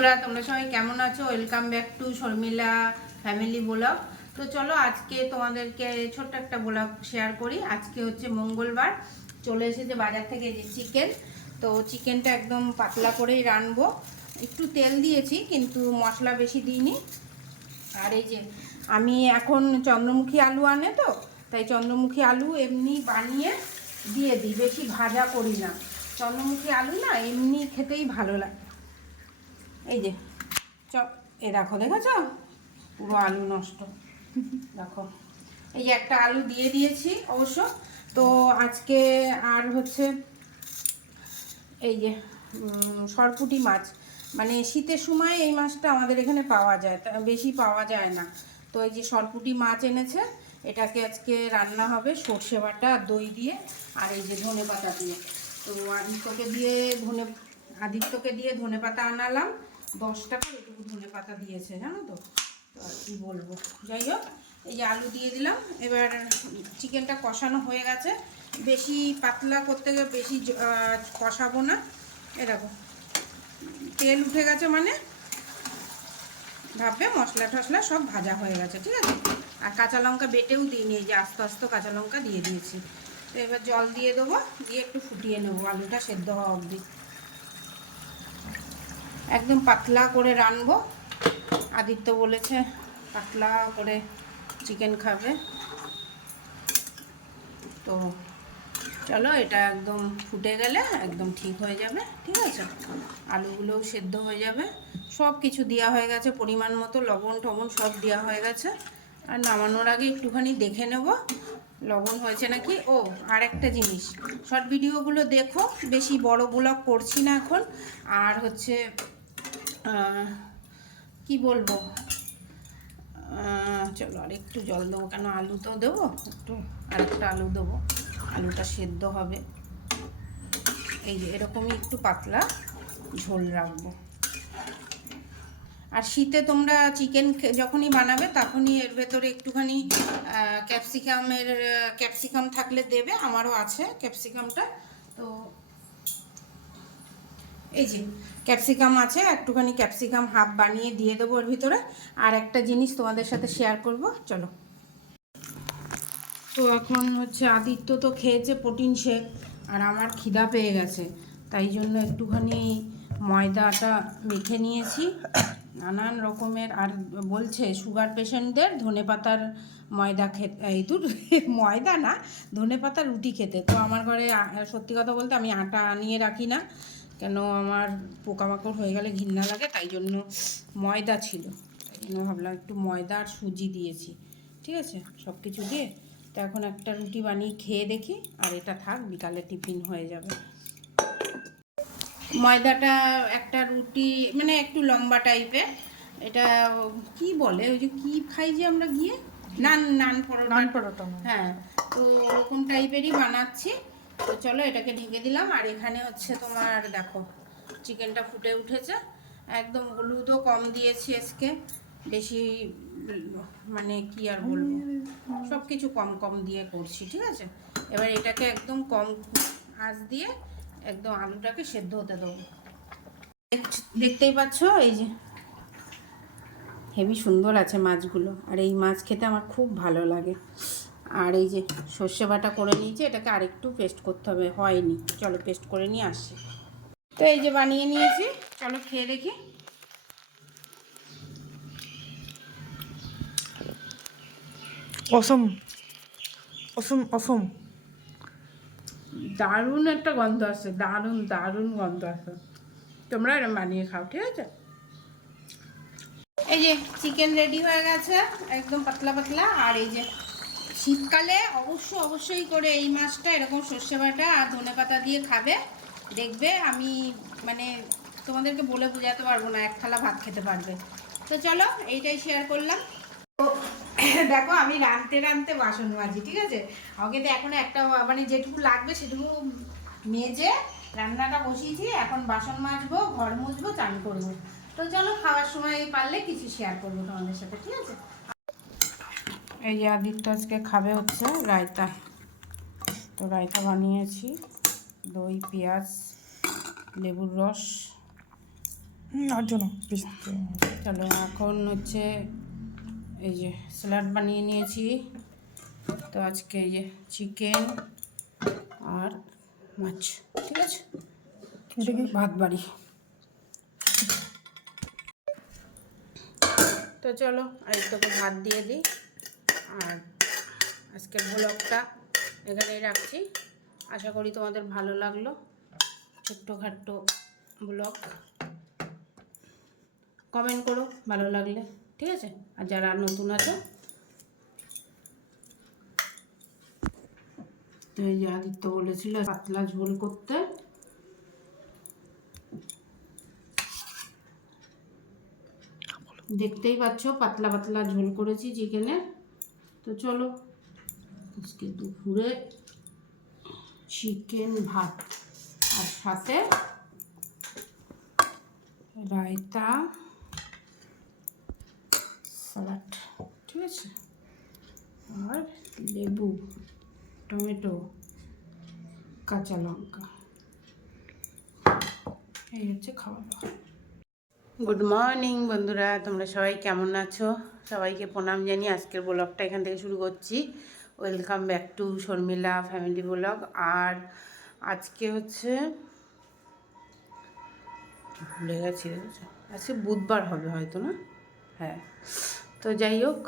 বন্ধুরা, তোমরা সবাই কেমন আছো? Welcome back to Sharmila family blog তো চলো, আজকে তোমাদেরকে ছোট্ট একটা ব্লগ শেয়ার করি। আজকে হচ্ছে মঙ্গলবার, চলে এসেছে বাজার থেকে যে চিকেন তো চিকেনটা একদম পাতলা করেই রানবো। একটু তেল দিয়েছি, কিন্তু মশলা বেশি দিইনি। আর এই যে, আমি এখন চন্দ্রমুখী আলু আনে তো, তাই চন্দ্রমুখী আলু এমনি বানিয়ে দিয়ে দিই। বেশি ভাজা করি না। চন্দ্রমুখী আলু না এমনি খেতেই ভালো লাগে। এই যে চ এ দেখো, দেখেছ? পুরো আলু নষ্ট। দেখো, এই যে একটা আলু দিয়ে দিয়েছি অবশ্য। তো আজকে আর হচ্ছে এই যে সরপুটি মাছ। মানে শীতের সময় এই মাছটা আমাদের এখানে পাওয়া যায় বেশি পাওয়া যায় না। তো এই যে সরপুটি মাছ এনেছে, এটাকে আজকে রান্না হবে সর্ষে বাটা, দই দিয়ে, আর এই যে ধনে পাতা দিয়ে। তো আদিত্যকে দিয়ে ধনে, আদিত্যকে দিয়ে ধনে পাতা আনালাম। দশ টাকা এটুকু ধনে পাতা দিয়েছে, জানো তো? তো আর কি বলব? যাই হোক, এই যে আলু দিয়ে দিলাম। এবার চিকেনটা কষানো হয়ে গেছে। বেশি পাতলা করতে গেলে বেশি কষাবো না। এরকম তেল উঠে গেছে মানে। ভাববে মশলা টশলা সব ভাজা হয়ে গেছে, ঠিক আছে? আর কাঁচা লঙ্কা বেটেও দিইনি, এই যে আস্তে আস্তে কাঁচা লঙ্কা দিয়ে দিয়েছি। তো এবার জল দিয়ে দেবো, দিয়ে একটু ফুটিয়ে নেব, আলুটা সেদ্ধ হওয়া অবধি। একদম পাতলা করে রানবো। আদিত্য বলেছে পাতলা করে চিকেন খাবে। তো চলো, এটা একদম ফুটে গেলে একদম ঠিক হয়ে যাবে, ঠিক আছে? আলুগুলোও সেদ্ধ হয়ে যাবে। সব কিছু দেওয়া হয়ে গেছে, পরিমাণ মতো লবণ টবণ সব দেওয়া হয়ে গেছে। আর নামানোর আগে একটুখানি দেখে নেব, লবণ হয়েছে নাকি? ও আর একটা জিনিস শর্ট ভিডিওগুলো দেখো, বেশি বড় ব্লগ করছি না এখন। আর হচ্ছে কি বলব? চলো আর একটু জল দেবো, কেন আলু তো দেবো? একটু আরেকটা আলু দেবো। আলুটা সেদ্ধ হবে। এই যে এরকমই একটু পাতলা ঝোল রাখব। আর শীতে তোমরা চিকেন যখনই বানাবে তখনই এর ভেতরে একটুখানি ক্যাপসিকামের, ক্যাপসিকাম থাকলে দেবে, আমারও আছে ক্যাপসিকামটা। তো এই যে ক্যাপসিকাম আছে, একটুখানি ক্যাপসিকাম হাফ বানিয়ে দিয়ে দেবো ওর ভিতরে। আর একটা জিনিস তোমাদের সাথে শেয়ার করব, চলো। তো এখন হচ্ছে আদিত্য তো খেয়েছে প্রোটিন শেক, আর আমার খিদা পেয়ে গেছে। তাই জন্য একটুখানি ময়দাটা মেখে নিয়েছি। নানান রকমের, আর বলছে সুগার পেশেন্টদের ধনে পাতার ময়দা খেতে, এই তো ময়দা না, ধনে পাতার রুটি খেতে। তো আমার ঘরে সত্যি কথা বলতে আমি আটা আনিয়ে রাখি না। কেন আমার পোকামাকড় হয়ে গেলে ঘৃণা লাগে? তাই জন্য ময়দা ছিল। তাই জন্য ভাবলাম একটু ময়দা আর সুজি দিয়েছি। ঠিক আছে? সব কিছু দিয়ে তো এখন একটা রুটি বানিয়ে খেয়ে দেখি আর এটা থাক বিকালে টিফিন হয়ে যাবে। ময়দাটা একটা রুটি মানে একটু লম্বা টাইপের। এটা কি বলে? ওই যে কি খাই যে আমরা গিয়ে? নান নান পরোটা। নান পরোটা হ্যাঁ তো ওরকম টাইপেরই বানাচ্ছি। তো চলো এটাকে ঢেকে দিলাম, আর এখানে হচ্ছে তোমার দেখো, চিকেনটা ফুটে উঠেছে। একদম হলুদও কম দিয়েছি আজকে, বেশি মানে কি আর বলব সব কিছু কম কম দিয়ে করছি, ঠিক আছে? এবার এটাকে একদম কম আঁচ দিয়ে একদম আলুটাকে সেদ্ধ হতে দেবো। দেখ- দেখতেই পাচ্ছ এই যে, হেভি সুন্দর আছে মাছগুলো, আর এই মাছ খেতে আমার খুব ভালো লাগে। আর এই যে সর্ষে বাটা করে নিয়েছি এটাকে আরেকটু পেস্ট করতে হবে। হয়নি। চলো পেস্ট করে নিয়ে আসছি তো এই যে বানিয়ে নিয়েছি চলো খেয়ে দেখি। অসম। অসম অসম। দারুণ একটা গন্ধ আসছে দারুণ দারুণ গন্ধ আসছে তোমরা এরকম বানিয়ে খাও ঠিক আছে? এই যে চিকেন রেডি হয়ে গেছে একদম পাতলা পাতলা। আর এই যে শীতকালে অবশ্য অবশ্যই করে এই মাছটা, এরকম সর্ষে বাটা আর ধনে পাতা দিয়ে খাবে। দেখবে আমি মানে তোমাদেরকে বলে বোঝাতে পারব না, এক থালা ভাত খেতে পারবে। তো চলো, এইটাই শেয়ার করলাম। তো দেখো, আমি রানতে রানতে বাসন মাজি, ঠিক আছে? আমাকে তো এখন একটা মানে যেটুকু লাগবে সেটুকু মেজে রান্নাটা বসিয়েছি। এখন বাসন মাজবো, ঘর মুছবো, চান করব। তো চলো, খাওয়ার সময় পারলে কিছু শেয়ার করব তোমাদের সাথে, ঠিক আছে? এই যে আদিত্য আজকে খাবে হচ্ছে রায়তা। তো রায়তা বানিয়েছি দই পেঁয়াজ লেবুর রস। আর জন্য চলো এখন হচ্ছে এই যে স্যালাড বানিয়ে নিয়েছি। তো আজকে এই যে চিকেন আর মাছ ঠিক আছে? ভাত বাড়ি। তো চলো আর তোকে ভাত দিয়ে দিই। আর আজকের ব্লগটা এখানেই রাখছি। আশা করি তোমাদের ভালো লাগল। ছোট্টখাট্ট ব্লগ কমেন্ট করো, ভালো লাগলে, ঠিক আছে? আর যারা নতুন আছো, তো এই যে আদিত্য বলেছিল পাতলা ঝোল করতে। দেখতেই পাচ্ছ, পাতলা পাতলা ঝোল করেছি চিকেনের তো চলো, আজকে দুপুরে চিকেন ভাত আর সাথে রায়তা স্যালাড ঠিক আছে? আর লেবু, টমেটো, কাঁচা লঙ্কা, এই হচ্ছে খাওয়া দাওয়া। গুড মর্নিং বন্ধুরা, তোমরা সবাই কেমন আছো? সবাইকে প্রণাম জানি আজকের ব্লগটা এখান থেকে শুরু করছি। Welcome back to Sharmila family blog আর আজকে হচ্ছে, ভুলে গেছি? আজকে বুধবার হবে হয়তো না? হ্যাঁ। তো যাই হোক।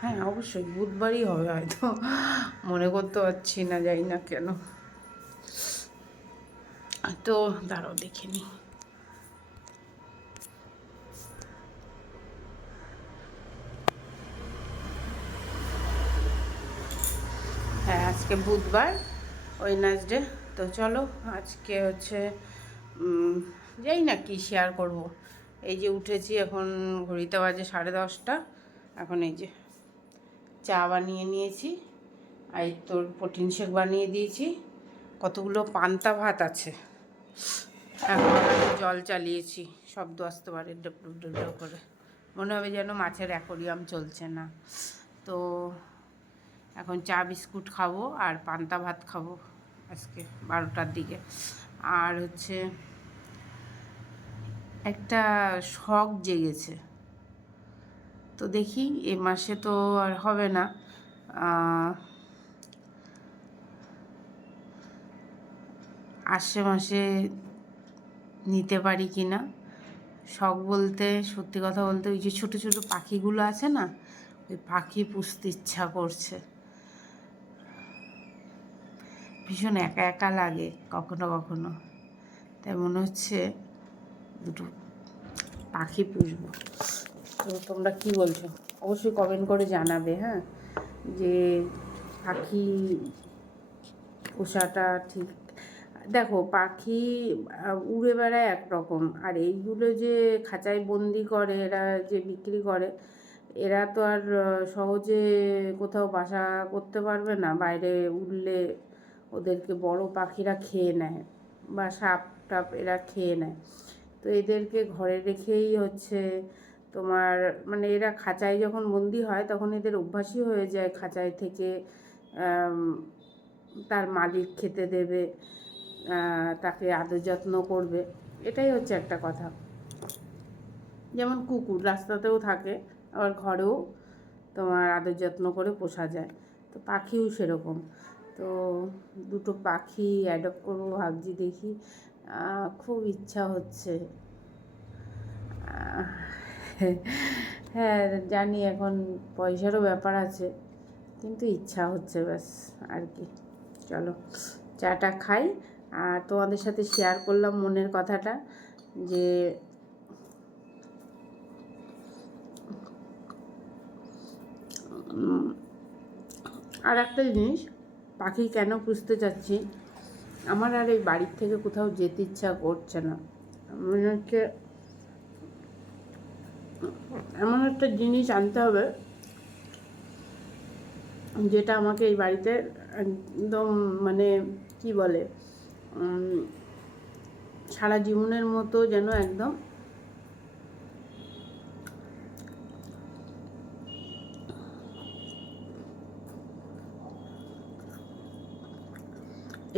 হ্যাঁ অবশ্যই বুধবারই হবে হয়তো। মনে করতে পারছি না যাই না কেন। তো দাঁড়াও, দেখে নি। আজকে বুধবার ওয়েনাসডে তো চলো, আজকে হচ্ছে যাই না কি শেয়ার করব। এই যে উঠেছি এখন ঘড়িতে বাজে সাড়ে দশটা। এখন এই যে চা বানিয়ে নিয়েছি, আর তোর প্রোটিন শেক বানিয়ে দিয়েছি। কতগুলো পান্তা ভাত আছে। এখন জল চালিয়েছি শব্দ আসতে পারে ডুব ডুব করে। মনে হবে যেন মাছের অ্যাকোরিয়াম চলছে না। তো এখন চা বিস্কুট খাব আর পান্তা ভাত খাব আজকে বারোটার দিকে। আর হচ্ছে একটা শখ জেগেছে। তো দেখি এ মাসে তো আর হবে না। আসছে মাসে নিতে পারি কি না শখ বলতে, সত্যি কথা বলতে ওই যে ছোটো ছোটো পাখিগুলো আছে না, ওই পাখি পুষতে ইচ্ছা করছে। ভীষণ একা একা লাগে, কখনো কখনো। তাই মনে হচ্ছে দুটো পাখি পুষবো। তো তোমরা কি বলছো? অবশ্যই কমেন্ট করে জানাবে হ্যাঁ? যে পাখি পোষাটা ঠিক। দেখো, পাখি উড়ে বেড়ায় একরকম। আর এইগুলো যে খাঁচায় বন্দি করে, এরা যে বিক্রি করে, এরা তো আর সহজে কোথাও বাসা করতে পারবে না। বাইরে উড়লে ওদেরকে বড় পাখিরা খেয়ে নেয় বা সাপ টাপ এরা খেয়ে নেয়। তো এদেরকে ঘরে রেখেই হচ্ছে তোমার মানে এরা খাঁচায় যখন বন্দি হয় তখন এদের অভ্যাসই হয়ে যায় খাঁচায় থেকে তার মালিক খেতে দেবে তাকে আদর যত্ন করবে। এটাই হচ্ছে একটা কথা। যেমন কুকুর রাস্তাতেও থাকে, আবার ঘরেও তোমার আদর যত্ন করে পোষা যায়। তো পাখিও সেরকম। তো দুটো পাখি অ্যাডপ্ট করব ভাবছি দেখি। খুব ইচ্ছা হচ্ছে। হ্যাঁ জানি এখন পয়সারও ব্যাপার আছে, কিন্তু ইচ্ছা হচ্ছে ব্যাস, আর কি। চলো, চাটা খাই। আর তোমাদের সাথে শেয়ার করলাম মনের কথাটা, যে আর একটা জিনিস পাখি কেন পুষতে চাচ্ছি আমার আর এই বাড়ির থেকে কোথাও যেতে ইচ্ছা করছে না। মনে হচ্ছে এমন একটা জিনিস আনতে হবে, যেটা আমাকে এই বাড়িতে একদম মানে কি বলে সারা জীবনের মতো যেন একদম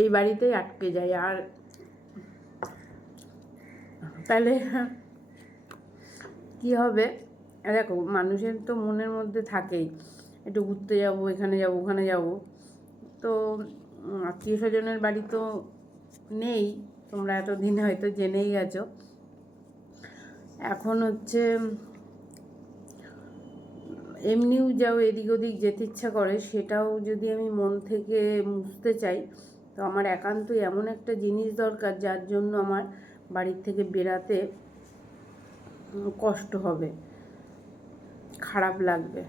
এই বাড়িতেই আটকে যায় আর তাহলে কি হবে? দেখো, মানুষের তো মনের মধ্যে থাকেই। একটু ঘুরতে যাব, এখানে যাব, ওখানে যাব। তো আত্মীয় স্বজনের বাড়ি তো নেই, তোমরা এতদিন হয়তো জেনেই গেছো। এখন হচ্ছে এমনিও যাও, এদিক ওদিক যেতে ইচ্ছা করে, সেটাও যদি আমি মন থেকে মুছতে চাই তো আমার একান্তই এমন একটা জিনিস দরকার যার জন্য আমার বাড়ির থেকে বেরাতে কষ্ট হবে, খারাপ লাগবে।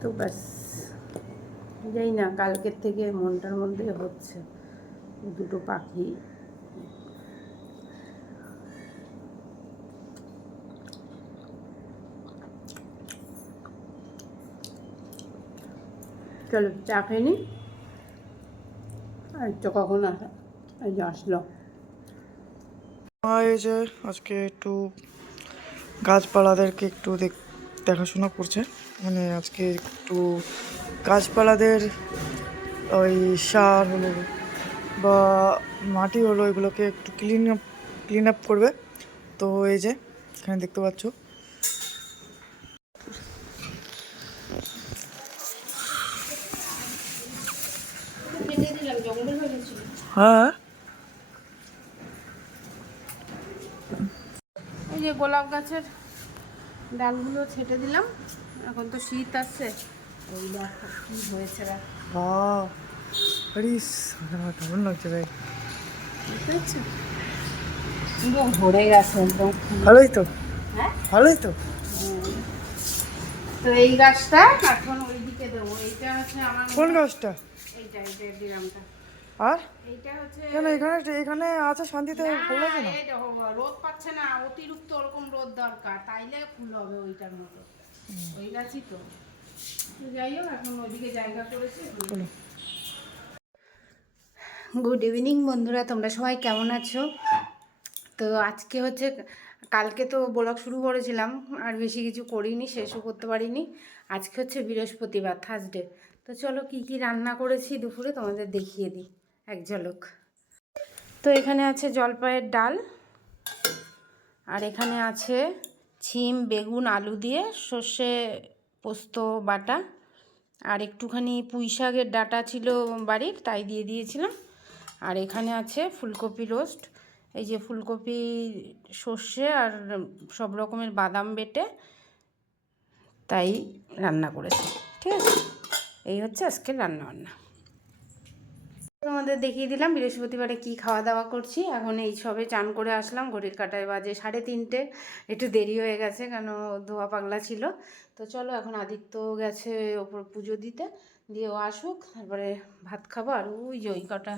তো ব্যাস যাই না, কালকের থেকে মনটার মধ্যে হচ্ছে দুটো পাখি চলো, চা খেয়ে নি। আর তো কখন আসলো? যে, আজকে একটু গাছপালাদেরকে একটু দেখ, দেখাশোনা করছে। মানে আজকে একটু গাছপালাদের ওই সার হলো বা মাটি হলো, এগুলোকে একটু ক্লিন আপ ক্লিন আপ করবে। তো এই যে, এখানে দেখতে পাচ্ছ দিলাম জঙ্গল হয়ে গেছিল হ্যাঁ। এই যে গোলাপ গাছের ডালগুলো ছেটে দিলাম। এখন তো শীত আসছে। ওই দেখো কি হয়েছে কেমন লাগছে ভাই ভরে গেছে একদম ভালোই তো। হ্যাঁ? ভালোই তো। তো এই গাছটা এখন ওইদিকে দেবো। এইটা হচ্ছে আমার কোন গাছটা? এইটা এইটা দিলামটা আর? এইটা হচ্ছে কেন এখানে এখানে আছে শান্তিতে? ভালো লাগে না? রোদ পাচ্ছে না অতিরিক্ত ওরকম রোদ দরকার তাইলে ফুল হবে ওইটার মতো। ওই গাছই তো। তো যাই হোক এখন ওইদিকে জায়গা করেছি গুড ইভিনিং বন্ধুরা তোমরা সবাই কেমন আছো? তো আজকে হচ্ছে কালকে তো ব্লগ শুরু করেছিলাম আর বেশি কিছু করিনি শেষও করতে পারিনি। আজকে হচ্ছে বৃহস্পতিবার থার্সডে তো চলো কি কি রান্না করেছি দুপুরে তোমাদের দেখিয়ে দিই। এক ঝলক। তো এখানে আছে জলপাইয়ের ডাল আর এখানে আছে ছিম, বেগুন, আলু দিয়ে সর্ষে পোস্ত, বাটা আর একটুখানি পুঁই শাকের ডাটা ছিল বাড়ির, তাই দিয়ে দিয়েছিলাম। আর এখানে আছে ফুলকপি রোস্ট। এই যে ফুলকপি, সর্ষে আর সব রকমের বাদাম বেটে তাই রান্না করেছি। ঠিক আছে? এই হচ্ছে আজকের রান্না বান্না তোমাদের দেখিয়ে দিলাম। বৃহস্পতিবারে কি খাওয়া দাওয়া করছি। এখন এই সবে চান করে আসলাম। ঘড়ির কাটায় বাজে সাড়ে তিনটে। একটু দেরি হয়ে গেছে, কেন ধোয়া পাগলা ছিল। তো চলো, এখন আদিত্য গেছে ওপর পুজো দিতে। দিয়ে ও আসুক, তারপরে ভাত খাব। আর ওই যে ওই কটা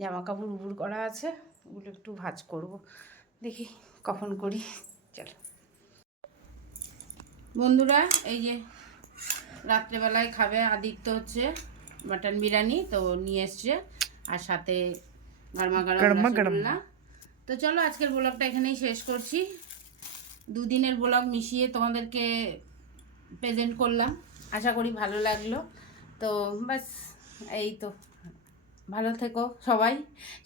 জামা কাপড় উবুর করা আছে, ওগুলো একটু ভাজ করব। দেখি কখন করি। চলো। বন্ধুরা, এই যে রাত্রেবেলায় খাবে আদিত্য হচ্ছে মাটন বিরিয়ানি, তো নিয়ে এসছে। আর সাথে গরমা গরম রসগোল্লা। তো চলো আজকের ব্লগটা এখানেই শেষ করছি। দুদিনের ব্লগ মিশিয়ে তোমাদেরকে প্রেজেন্ট করলাম। আশা করি ভালো লাগল। তো বাস এই তো। ভালো থেকো সবাই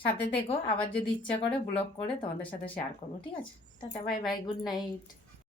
সাথে থেকো। আবার যদি ইচ্ছা করে ব্লগ করে তোমাদের সাথে শেয়ার করব ঠিক আছে? Ta ta bye bye good night